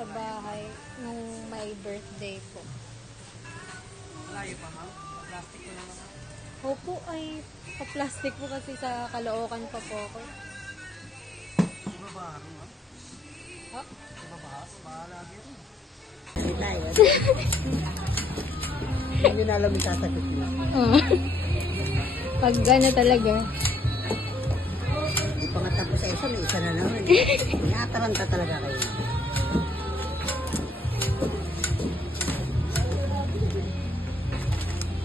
sa bahay nung may birthday po. Malayo pa, ma'am. Plastic ko lang naman. Opo, ay pa-plastic po kasi sa Caloocan pa po ako. Babahan, ma'am. Ha? Babahas, bahala rin. Hindi tayo. Hindi na alam yung sasagot mo. Pag gana talaga. Hindi pa nga tapos sa isa, may isa na naman. Inataranta talaga kayo.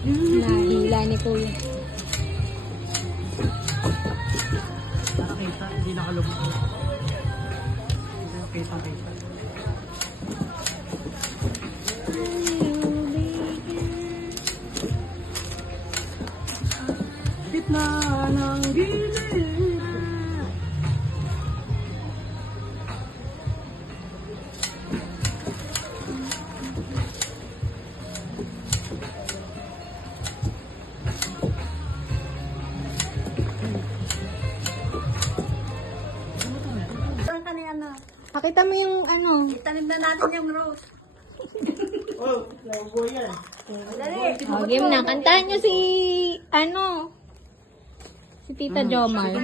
Nahila ni Kuya. Nakakita, hindi nakalubog. Hindi nakita. Gitna ng gilid. Saan ka na yan na? Pakita mo yung ano. Itanim na natin yung rose. Oh, labo yan. Dali. Oh, game na. Kantahan nyo si, ano, si Tita Jomar.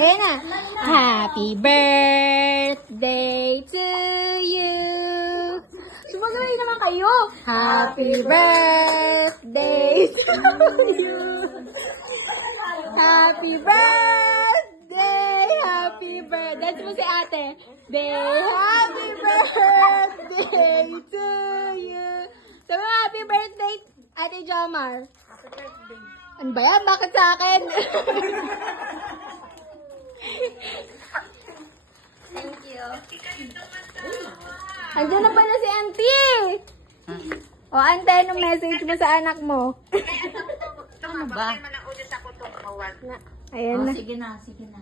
Ayan na. Happy birthday to you. Sumagalay naman kayo. Happy birthday to you. Happy birthday. Happy birthday. Dance mo si ate. Happy birthday to you. Sabi mo, happy birthday, Ate Jomar. Happy birthday. Ano ba yan? Bakit sa akin? Thank you. Andiyan na pala si Auntie. O, Ante, anong message mo sa anak mo? Ano ba? Ayan na. Sige na, sige na.